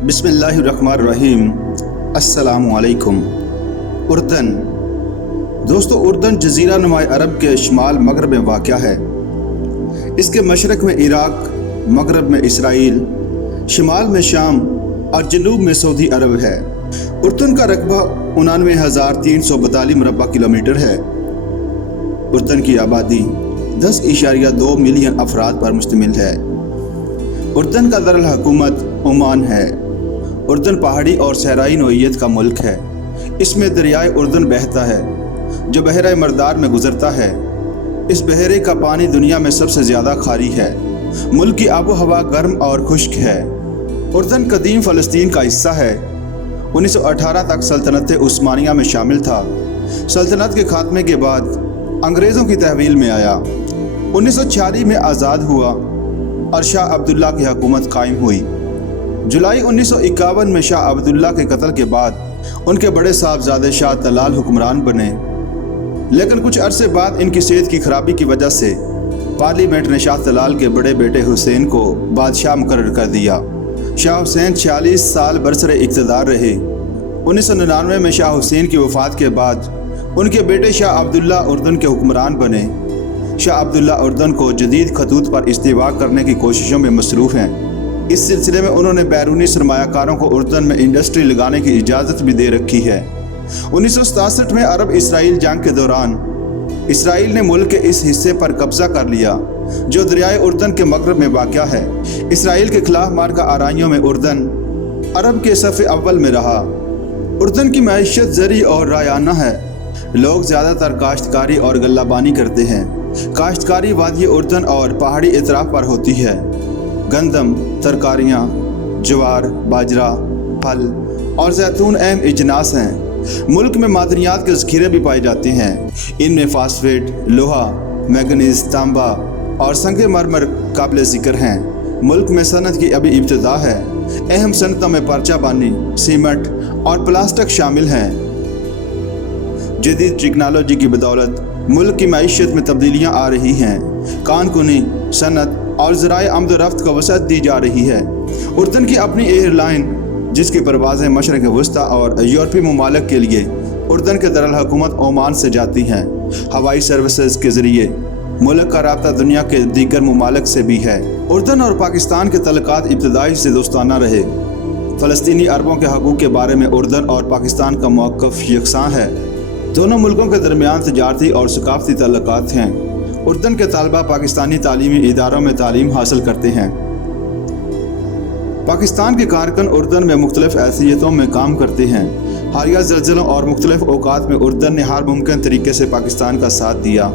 बिस्मिल्लाहिर्रहमानिर्रहीम। अस्सलामुअलैकुम। उर्दन दोस्तों, उर्दन जज़ीरा नुमा अरब के शुमाल मगरब में वाक़या है। इसके मशरक़ में इराक़, मगरब में इसराइल, शिमाल में शाम और जनूब में सऊदी अरब है। उर्दन का रकबा 99,342 मुरब्बा किलोमीटर है। उर्दन की आबादी 10.2 मिलियन अफराद पर मुश्तमिल है। उर्दन का दरुल हुकूमत ओमान है। उर्दन पहाड़ी और सहराई नोइयत का मुल्क है। इसमें दरियाए उर्दन बहता है जो बहरा मरदार में गुजरता है। इस बहरे का पानी दुनिया में सबसे ज़्यादा खारी है। मुल्क की आबो हवा गर्म और खुश्क है। उर्दन कदीम फ़लस्तीन का हिस्सा है। 1918 तक सल्तनत उस्मानिया में शामिल था। सल्तनत के खात्मे के बाद अंग्रेज़ों की तहवील में आया। 1946 में आज़ाद हुआ और शाह अब्दुल्ला की हुकूमत कायम हुई। जुलाई 1951 में शाह अब्दुल्ला के कत्ल के बाद उनके बड़े साहबजादे शाह तलाल हुक्मरान बने, लेकिन कुछ अरसे बाद इनकी सेहत की खराबी की वजह से पार्लियामेंट ने शाह तलाल के बड़े बेटे हुसैन को बादशाह मुकर्रर कर दिया। शाह हुसैन 46 साल बरसरे इक़्तिदार रहे। 1999 में शाह हुसैन की वफ़ात के बाद उनके बेटे शाह अब्दुल्ला उर्दन के हुक्मरान बने। शाह अब्दुल्ला उर्दन को जदीद खतूत पर इस्तिवा करने की कोशिशों में मसरूफ़ हैं। इस सिलसिले में उन्होंने बैरूनी सरमायाकारों को उर्दन में इंडस्ट्री लगाने की इजाज़त भी दे रखी है। 1967 में अरब इसराइल जंग के दौरान इसराइल ने मुल्क के इस हिस्से पर कब्ज़ा कर लिया जो दरियाए उर्दन के मगरब में वाक़या है। इसराइल के खिलाफ मारका आराइयों में उर्दन अरब के सफ़े अव्वल में रहा। उर्दन की मईशत ज़री और रायाना है। लोग ज़्यादातर काश्तकारी और गल्लाबानी करते हैं। काश्तकारी वादी उर्दन और पहाड़ी इतराफ़ पर होती है। गंदम, तरकारियाँ, ज्वार, बाजरा, फल और जैतून अहम इजनास हैं। मुल्क में मादनियात के ज़ख़ीरे भी पाए जाते हैं। इनमें फास्फेट, लोहा, मैंगनीज़, तांबा और संगे मरमर काबिल ज़िक्र हैं। मुल्क में सनत की अभी इब्तिदा है। अहम सनतों में पर्चाबानी, सीमेंट और प्लास्टिक शामिल हैं। जदीद टेक्नोलॉजी की बदौलत मुल्क की मईशत में तब्दीलियाँ आ रही हैं। कानकुनी, सनत और ज़राए आमद रफ्त को वसअत दी जा रही है। उर्दन की अपनी एयरलाइन जिसकी परवाज़ें मशरक़ वस्ता और यूरोपीय ममालिक के लिए उर्दन के दरुल हुकूमत ओमान से जाती हैं। हवाई सर्विसेज के ज़रिए मुल्क का राब्ता दुनिया के दीगर ममालिक से भी है। उर्दन और पाकिस्तान के तल्लुकात इब्तदाई से दोस्ताना रहे। फ़लस्तीनी अरबों के हकूक़ के बारे में उर्दन और पाकिस्तान का मौक़िफ़ यकसां है। दोनों मुल्कों के दरमियान तजारती और सकाफ़ती तल्लुकात हैं। उर्दन के तालबा पाकिस्तानी तालीमी इदारों में तालीम हासिल करते हैं। पाकिस्तान के कारकुन उर्दन में मुख्तलिफ हैसियतों में काम करते हैं। हालिया ज़लज़लों और मुख्तलिफ औक़ात में उर्दन ने हर मुमकिन तरीके से पाकिस्तान का साथ दिया।